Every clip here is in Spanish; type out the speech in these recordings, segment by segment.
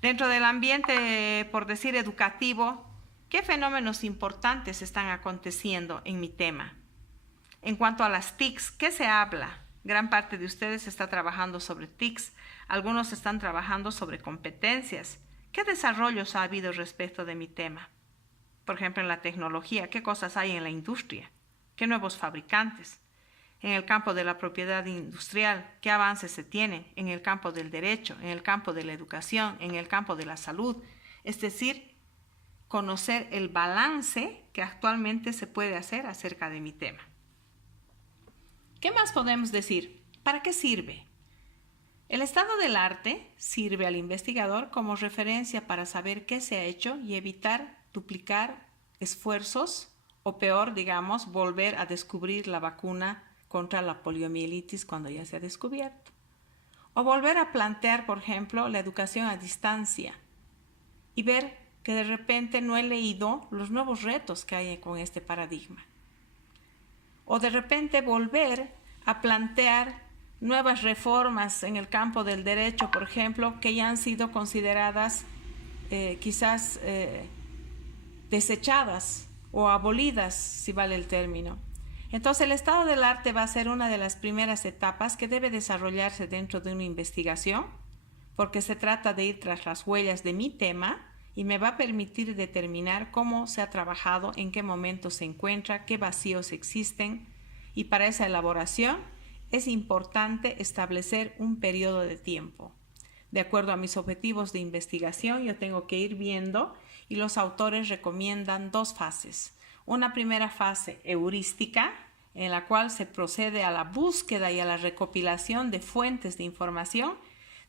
Dentro del ambiente, por decir, educativo, ¿qué fenómenos importantes están aconteciendo en mi tema? En cuanto a las TICs, ¿qué se habla? Gran parte de ustedes está trabajando sobre TICs, algunos están trabajando sobre competencias. ¿Qué desarrollos ha habido respecto de mi tema? Por ejemplo, en la tecnología, ¿qué cosas hay en la industria? ¿Qué nuevos fabricantes? En el campo de la propiedad industrial, ¿qué avances se tienen? En el campo del derecho, en el campo de la educación, en el campo de la salud. Es decir, conocer el balance que actualmente se puede hacer acerca de mi tema. ¿Qué más podemos decir? ¿Para qué sirve? El estado del arte sirve al investigador como referencia para saber qué se ha hecho y evitar duplicar esfuerzos o peor, digamos, volver a descubrir la vacuna contra la poliomielitis cuando ya se ha descubierto. O volver a plantear, por ejemplo, la educación a distancia y ver que de repente no he leído los nuevos retos que hay con este paradigma. O de repente volver a plantear nuevas reformas en el campo del derecho, por ejemplo, que ya han sido consideradas quizás desechadas o abolidas, si vale el término. Entonces, el estado del arte va a ser una de las primeras etapas que debe desarrollarse dentro de una investigación, porque se trata de ir tras las huellas de mi tema y me va a permitir determinar cómo se ha trabajado, en qué momento se encuentra, qué vacíos existen, y para esa elaboración es importante establecer un periodo de tiempo. De acuerdo a mis objetivos de investigación, yo tengo que ir viendo y los autores recomiendan dos fases. Una primera fase heurística, en la cual se procede a la búsqueda y a la recopilación de fuentes de información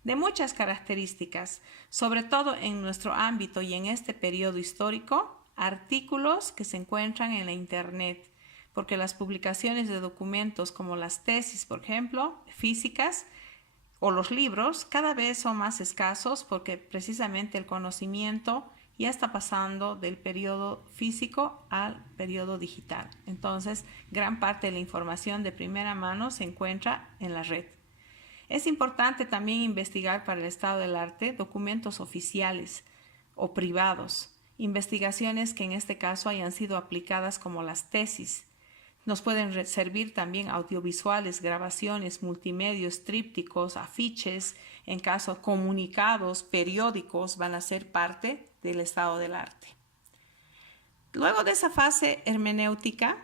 de muchas características, sobre todo en nuestro ámbito y en este periodo histórico, artículos que se encuentran en la Internet, porque las publicaciones de documentos como las tesis, por ejemplo, físicas, o los libros cada vez son más escasos porque precisamente el conocimiento ya está pasando del periodo físico al periodo digital. Entonces, gran parte de la información de primera mano se encuentra en la red. Es importante también investigar para el estado del arte documentos oficiales o privados, investigaciones que en este caso hayan sido aplicadas como las tesis. Nos pueden servir también audiovisuales, grabaciones, multimedios, trípticos, afiches, en caso comunicados, periódicos, van a ser parte del estado del arte. Luego de esa fase heurística,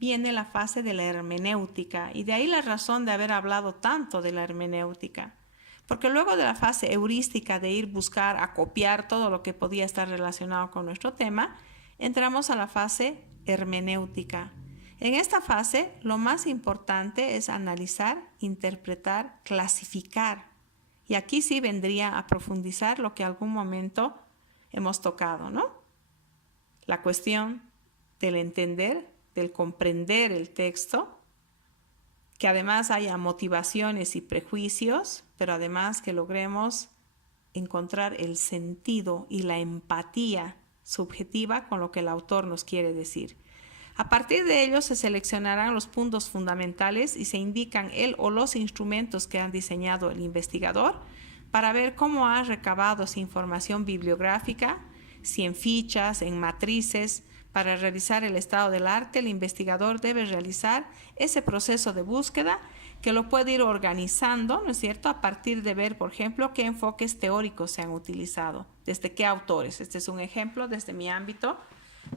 viene la fase de la hermenéutica, y de ahí la razón de haber hablado tanto de la hermenéutica. Porque luego de la fase heurística de ir buscar, acopiar todo lo que podía estar relacionado con nuestro tema, entramos a la fase hermenéutica. En esta fase, lo más importante es analizar, interpretar, clasificar. Y aquí sí vendría a profundizar lo que algún momento hemos tocado, ¿no? La cuestión del entender, del comprender el texto, que además haya motivaciones y prejuicios, pero además que logremos encontrar el sentido y la empatía subjetiva con lo que el autor nos quiere decir. A partir de ello se seleccionarán los puntos fundamentales y se indican el o los instrumentos que han diseñado el investigador para ver cómo ha recabado esa información bibliográfica, si en fichas, en matrices. Para realizar el estado del arte, el investigador debe realizar ese proceso de búsqueda que lo puede ir organizando, ¿no es cierto?, a partir de ver, por ejemplo, qué enfoques teóricos se han utilizado, desde qué autores. Este es un ejemplo desde mi ámbito,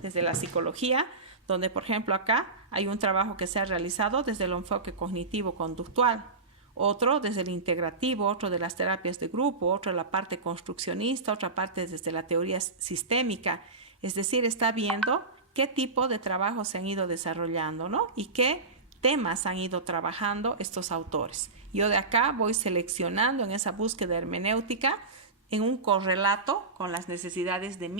desde la psicología, donde, por ejemplo, acá hay un trabajo que se ha realizado desde el enfoque cognitivo-conductual, otro desde el integrativo, otro de las terapias de grupo, otro de la parte construccionista, otra parte desde la teoría sistémica. Es decir, está viendo qué tipo de trabajos se han ido desarrollando, ¿no? Y qué temas han ido trabajando estos autores. Yo de acá voy seleccionando en esa búsqueda hermenéutica en un correlato con las necesidades de mi